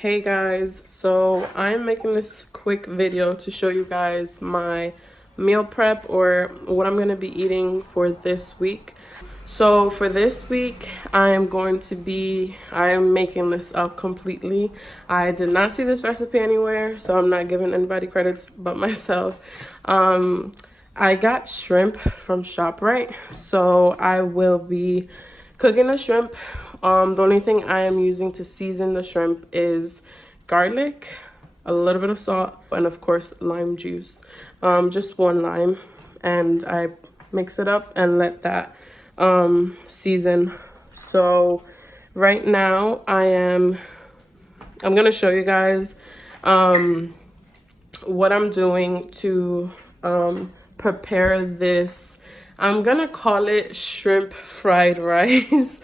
Hey guys, so I'm making this quick video to show you guys my meal prep or what I'm going to be eating for this week. So for this week, I am making this up completely. I did not see this recipe anywhere, so I'm not giving anybody credits but myself. I got shrimp from ShopRite, so I will be cooking the shrimp. The only thing I am using to season the shrimp is garlic, a little bit of salt, and of course lime juice. Just one lime, and I mix it up and let that season. So right now I'm gonna show you guys what I'm doing to prepare this. I'm gonna call it shrimp fried rice.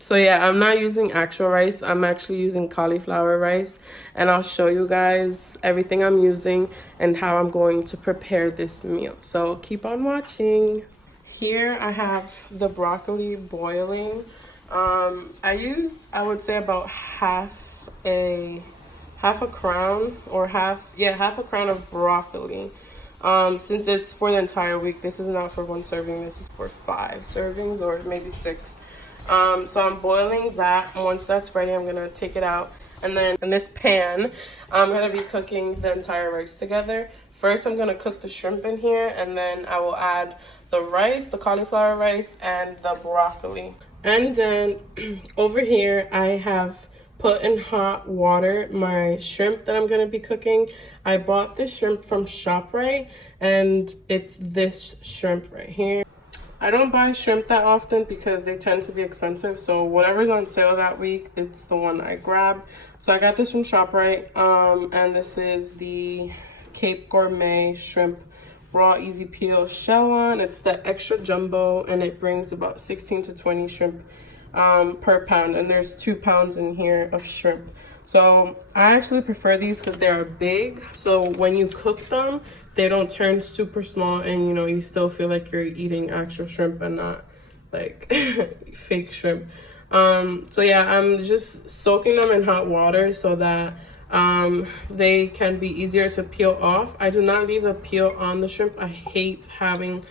So yeah, I'm not using actual rice. I'm actually using cauliflower rice, and I'll show you guys everything I'm using and how I'm going to prepare this meal. So keep on watching. Here I have the broccoli boiling. I would say about half a crown half a crown of broccoli. Since it's for the entire week, this is not for one serving, this is for 5 servings or maybe 6. So I'm boiling that. Once that's ready, I'm gonna take it out. And then in this pan, I'm gonna be cooking the entire rice together. First, I'm gonna cook the shrimp in here, and then I will add the rice, the cauliflower rice, and the broccoli. And then over here, I have put in hot water my shrimp that I'm gonna be cooking. I bought this shrimp from ShopRite, and it's this shrimp right here. I don't buy shrimp that often because they tend to be expensive, so whatever's on sale that week, it's the one I grab. So I got this from ShopRite, and this is the Cape Gourmet shrimp raw easy peel shell on. It's the extra jumbo, and it brings about 16 to 20 shrimp per pound, and there's 2 pounds in here of shrimp. So I actually prefer these because they are big, so when you cook them they don't turn super small, and you still feel like you're eating actual shrimp and not like fake shrimp. So yeah, I'm just soaking them in hot water so that they can be easier to peel off. I do not leave the peel on the shrimp. I hate having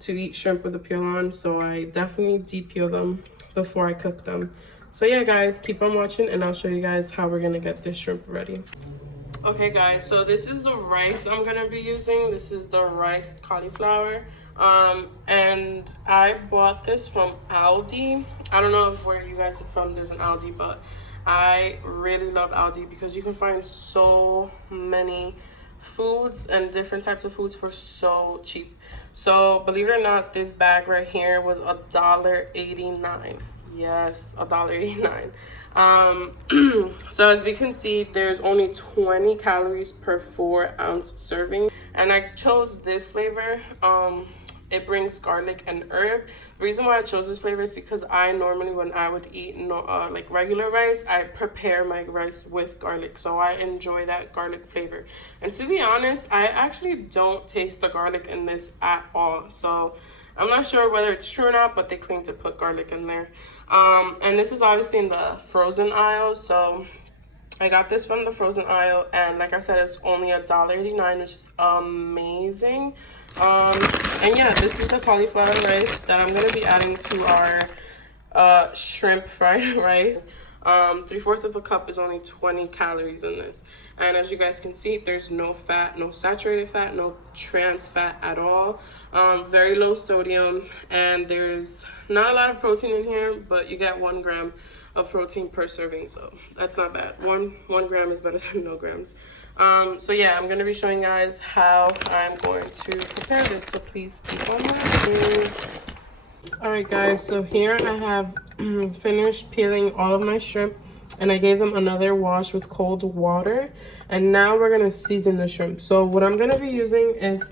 to eat shrimp with the peel on, so I definitely de-peel them before I cook them. So yeah guys, keep on watching and I'll show you guys how we're gonna get this shrimp ready. Okay guys, so this is the rice I'm gonna be using. This is the riced cauliflower, and I bought this from Aldi. I don't know if where you guys are from there's an Aldi, but I really love Aldi because you can find so many foods and different types of foods for so cheap. So believe it or not, this bag right here was $1.89. Yes, $1.89. So as we can see, there's only 20 calories per 4-ounce serving, and I chose this flavor. It brings garlic and herb. The reason why I chose this flavor is because I normally, when I would eat like regular rice, I prepare my rice with garlic, so I enjoy that garlic flavor. And to be honest, I actually don't taste the garlic in this at all, so I'm not sure whether it's true or not, but they claim to put garlic in there. And this is obviously in the frozen aisle, so I got this from the frozen aisle, and like I said, it's only $1.89, which is amazing. And yeah, this is the cauliflower rice that I'm gonna be adding to our shrimp fried rice. 3/4 of a cup is only 20 calories in this, and as you guys can see, there's no fat, no saturated fat, no trans fat at all. Very low sodium, and there's not a lot of protein in here, but you get 1 gram of protein per serving, so that's not bad. One gram is better than no grams. So yeah, I'm gonna be showing you guys how I'm going to prepare this, so please keep on watching. All right guys, so here I have finished peeling all of my shrimp, and I gave them another wash with cold water, and now we're gonna season the shrimp. So what I'm gonna be using is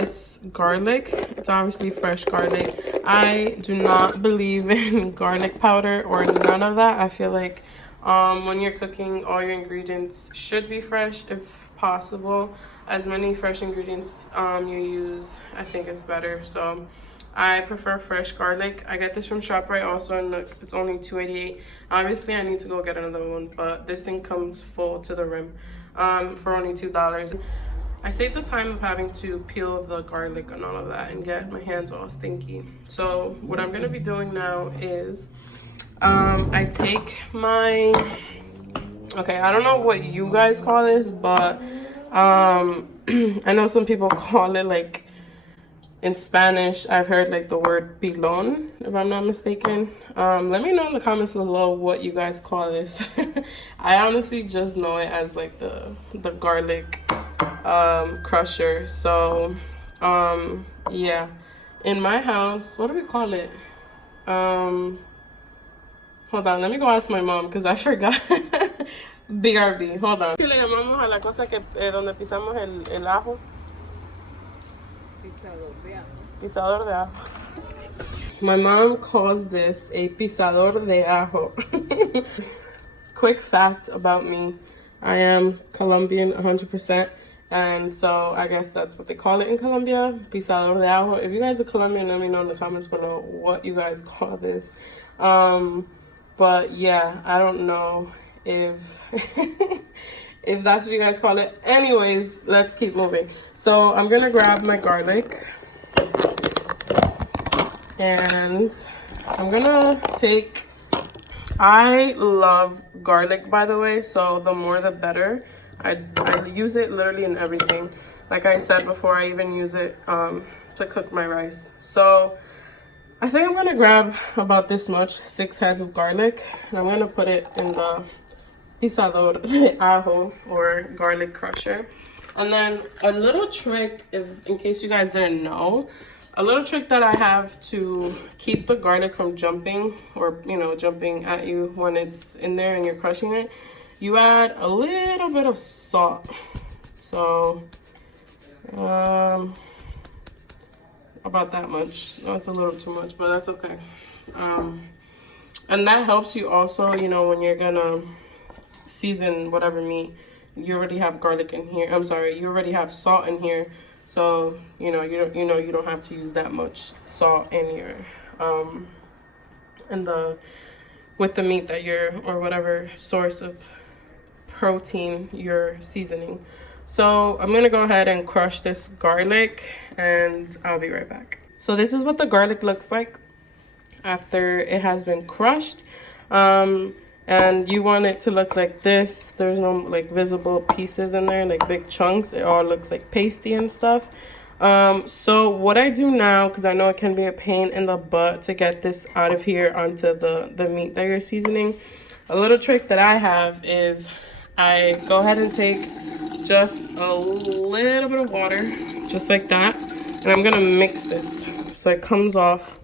this garlic. It's obviously fresh garlic. I do not believe in garlic powder or none of that. I feel like when you're cooking, all your ingredients should be fresh if possible. As many fresh ingredients you use, I think is better. So I prefer fresh garlic. I get this from ShopRite also, and look, it's only $2.88. Obviously, I need to go get another one, but this thing comes full to the rim for only $2. I saved the time of having to peel the garlic and all of that and get my hands all stinky. So what I'm gonna be doing now is I take my, okay, I don't know what you guys call this, but I know some people call it, like, in Spanish, I've heard like the word pilon, if I'm not mistaken. Let me know in the comments below what you guys call this. I honestly just know it as like the garlic crusher. So yeah, in my house, what do we call it? Hold on, let me go ask my mom because I forgot. BRB, hold on. ¿Qué le llamamos a la cosa que donde pisamos el ajo? Pisador de ajo. My mom calls this a pisador de ajo. Quick fact about me, I am Colombian 100%, and so I guess that's what they call it in Colombia, pisador de ajo. If you guys are Colombian, let me know in the comments below what you guys call this. But yeah, I don't know if if that's what you guys call it. Anyways, let's keep moving. So I'm gonna grab my garlic and I'm gonna take, I love garlic, by the way, so the more the better. I use it literally in everything. Like I said before, I even use it to cook my rice. So I think I'm gonna grab about this much, 6 heads of garlic, and I'm gonna put it in the pisador de ajo, or garlic crusher. And then a little trick, in case you guys didn't know, a little trick that I have to keep the garlic from jumping, or jumping at you when it's in there and you're crushing it, you add a little bit of salt. So about that much. That's a little too much, but that's okay. And that helps you also, when you're gonna season whatever meat, you already have garlic in here. I'm sorry, you already have salt in here, so you don't have to use that much salt in your with the meat that you're, or whatever source of protein you're seasoning. So I'm gonna go ahead and crush this garlic, and I'll be right back. So this is what the garlic looks like after it has been crushed. And you want it to look like this. There's no like visible pieces in there, like big chunks. It all looks like pasty and stuff. So what I do now, because I know it can be a pain in the butt to get this out of here onto the meat that you're seasoning, a little trick that I have is I go ahead and take just a little bit of water, just like that, and I'm gonna mix this so it comes off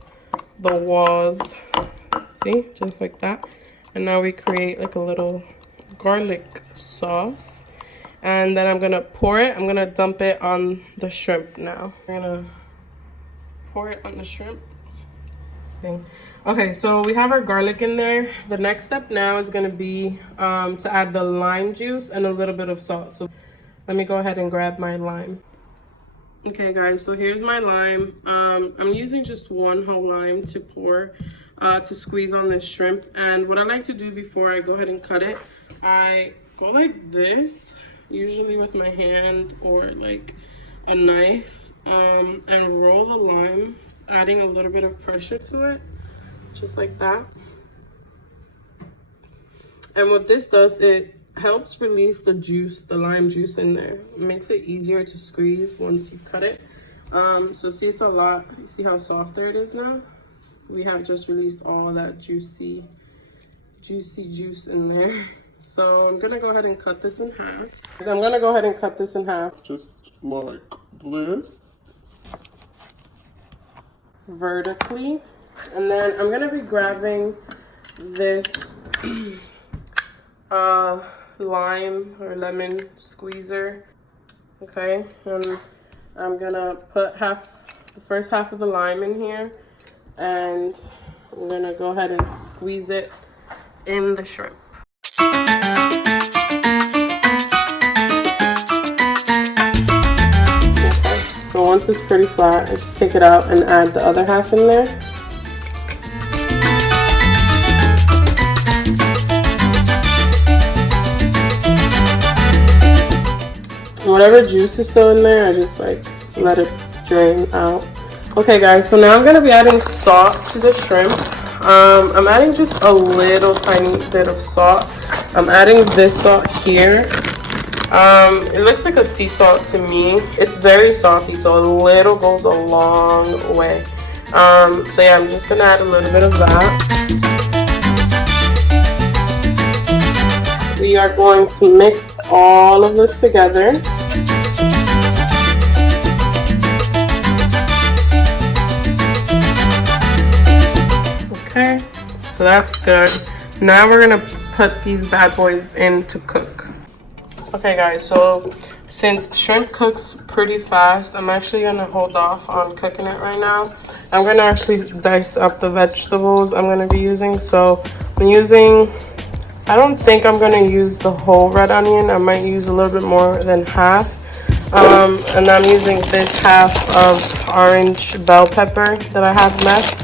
the walls. See, just like that. And now we create like a little garlic sauce. And then I'm gonna pour it. I'm gonna dump it on the shrimp now. I'm gonna pour it on the shrimp. Okay, so we have our garlic in there. The next step now is gonna be to add the lime juice and a little bit of salt. So let me go ahead and grab my lime. Okay guys, so here's my lime. I'm using just one whole lime to pour, to squeeze on this shrimp. And what I like to do before I go ahead and cut it, I go like this, usually with my hand or like a knife, and roll the lime, adding a little bit of pressure to it, just like that. And what this does, it helps release the juice, the lime juice in there. It makes it easier to squeeze once you cut it. So see, it's a lot. You see how soft there it is now? We have just released all that juicy juice in there. So I'm gonna go ahead and cut this in half. I'm gonna go ahead and cut this in half, just like this, vertically. And then I'm gonna be grabbing this lime or lemon squeezer. Okay, and I'm gonna put the first half of the lime in here, and I'm gonna go ahead and squeeze it in the shrimp. Okay, so So once it's pretty flat, I just take it out and add the other half in there. Whatever juice is still in there, I just like let it drain out. Okay guys, so now I'm gonna be adding salt to the shrimp. I'm adding just a little tiny bit of salt. I'm adding this salt here. It looks like a sea salt to me. It's very salty, so a little goes a long way. So yeah, I'm just gonna add a little bit of that. We are going to mix all of this together. Okay, so that's good. Now we're gonna put these bad boys in to cook. Okay guys, so since shrimp cooks pretty fast, I'm actually gonna hold off on cooking it right now. I'm gonna actually dice up the vegetables I'm gonna be using. So I'm using, I don't think I'm gonna use the whole red onion. I might use a little bit more than half. And I'm using this half of orange bell pepper that I have left.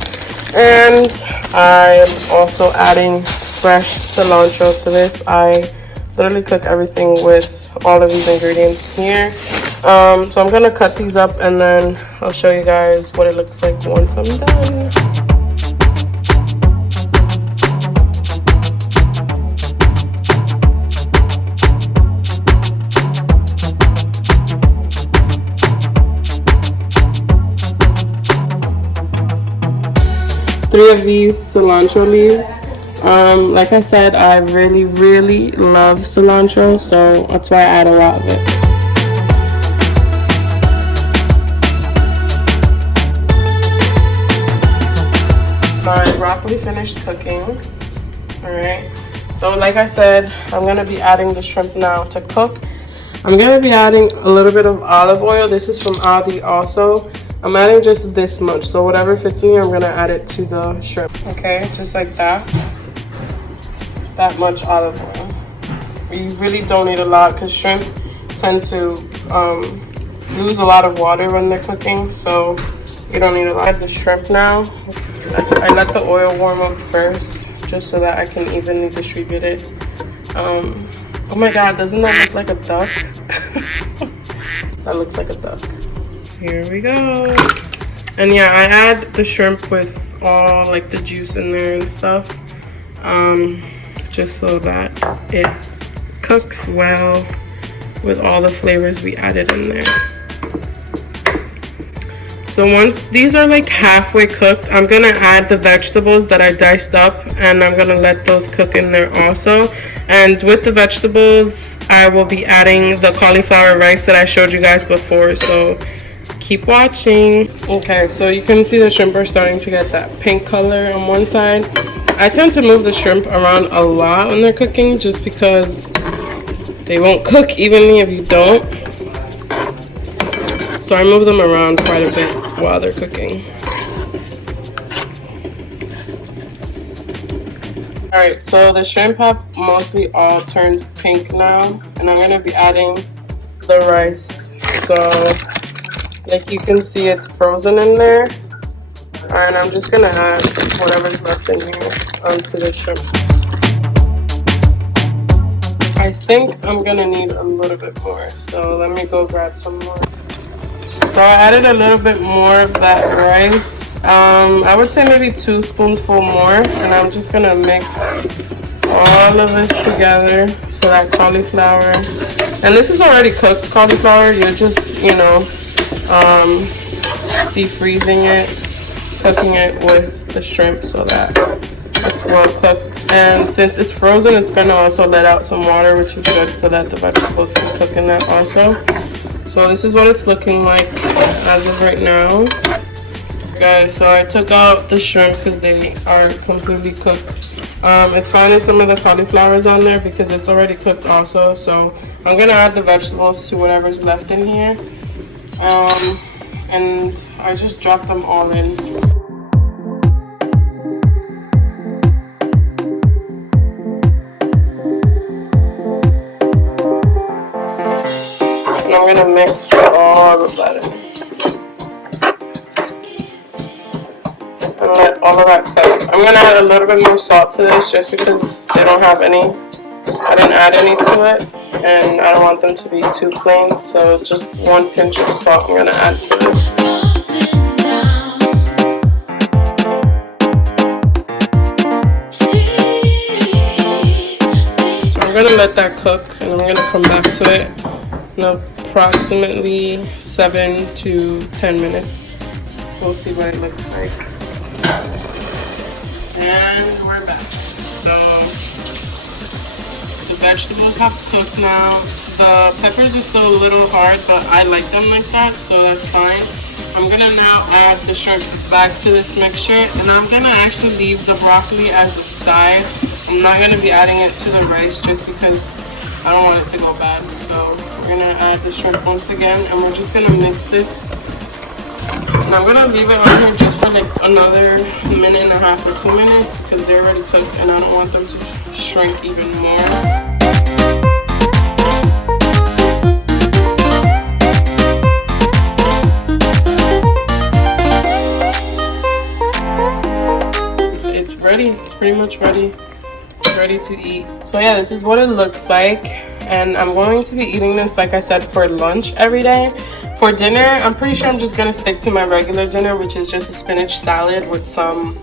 And I'm also adding fresh cilantro to this. I literally cook everything with all of these ingredients here. So I'm gonna cut these up and then I'll show you guys what it looks like once I'm done. 3 of these cilantro leaves. Like I said, I really love cilantro, so that's why I add a lot of it. My broccoli finished cooking. Alright, so like I said, I'm gonna be adding the shrimp now to cook. I'm gonna be adding a little bit of olive oil. This is from Aldi also. I'm adding just this much, so whatever fits in here, I'm gonna add it to the shrimp. Okay, just like that. That much olive oil. You really don't need a lot because shrimp tend to lose a lot of water when they're cooking, so you don't need a lot. Add the shrimp now. I let the oil warm up first, just so that I can evenly distribute it. Oh my god, doesn't that look like a duck? That looks like a duck. Here we go. And yeah, I add the shrimp with all like the juice in there and stuff, just so that it cooks well with all the flavors we added in there. So once these are like halfway cooked, I'm gonna add the vegetables that I diced up, and I'm gonna let those cook in there also. And with the vegetables, I will be adding the cauliflower rice that I showed you guys before, so keep watching. Okay, so you can see the shrimp are starting to get that pink color on one side. I tend to move the shrimp around a lot when they're cooking, just because they won't cook evenly if you don't. So I move them around quite a bit while they're cooking. Alright, so the shrimp have mostly all turned pink now, and I'm gonna be adding the rice. So like you can see, it's frozen in there. And I'm just gonna add whatever's left in here onto the shrimp. I think I'm gonna need a little bit more, so let me go grab some more. So I added a little bit more of that rice. I would say maybe 2 spoonfuls more, and I'm just gonna mix all of this together. So that cauliflower, and this is already cooked cauliflower, you're just, you know, defreezing it, cooking it with the shrimp so that it's well cooked. And since it's frozen, it's gonna also let out some water, which is good, so that the vegetables can cook in that also. So this is what it's looking like as of right now, guys. So I took out the shrimp because they are completely cooked. It's fine if some of the cauliflower is on there because it's already cooked also. So I'm gonna add the vegetables to whatever's left in here, and I just drop them all in. I'm gonna mix all of that in. all of that cooked. I'm gonna add a little bit more salt to this just because they don't have any. I didn't add any to it, and I don't want them to be too plain. So just 1 pinch of salt I'm gonna add to this. So I'm gonna let that cook, and I'm gonna come back to it in approximately 7 to 10 minutes. We'll see what it looks like. And we're back. So the vegetables have cooked now. The peppers are still a little hard, but I like them like that, so that's fine. I'm gonna now add the shrimp back to this mixture, and I'm gonna actually leave the broccoli as a side. I'm not gonna be adding it to the rice just because I don't want it to go bad. So we're gonna add the shrimp once again, and we're just gonna mix this. And I'm gonna leave it on here just for like another minute and a half or 2 minutes because they're already cooked and I don't want them to shrink even more. It's ready. It's pretty much ready to eat. So yeah, this is what it looks like, and I'm going to be eating this, like I said, for lunch every day. For dinner, I'm pretty sure I'm just gonna stick to my regular dinner, which is just a spinach salad with some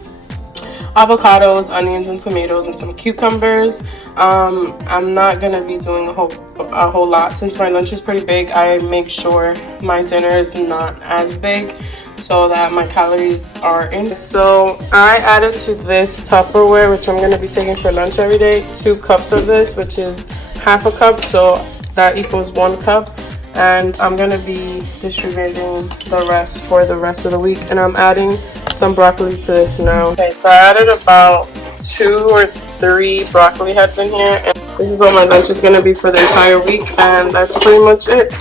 avocados, onions, and tomatoes, and some cucumbers. I'm not gonna be doing a whole lot. Since my lunch is pretty big, I make sure my dinner is not as big so that my calories are in. So I added to this Tupperware, which I'm gonna be taking for lunch every day, 2 cups of this, which is half a cup, so that equals 1 cup. And I'm gonna be distributing the rest for the rest of the week, and I'm adding some broccoli to this now. Okay, so I added about 2 or 3 broccoli heads in here, and this is what my lunch is gonna be for the entire week, and that's pretty much it.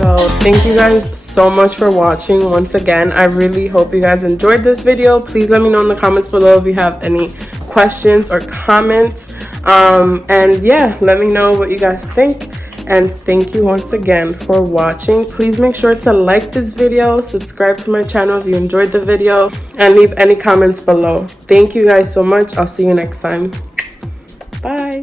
So thank you guys so much for watching. Once again, I really hope you guys enjoyed this video. Please let me know in the comments below if you have any questions or comments, and yeah, let me know what you guys think. And thank you once again for watching. Please make sure to like this video, subscribe to my channel if you enjoyed the video, and leave any comments below. Thank you guys so much. I'll see you next time. Bye.